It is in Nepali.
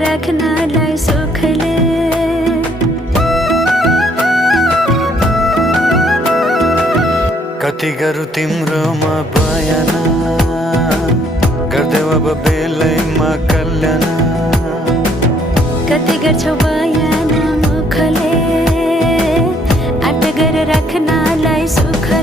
राख्नलाई सुखले। कति गरौँ तिम्रोमा बयान, गर्देऊ अब बेलैमा कल्याण। कति गर्छौ बयान मुखले, आँट गरेर राख्नलाई सुखले।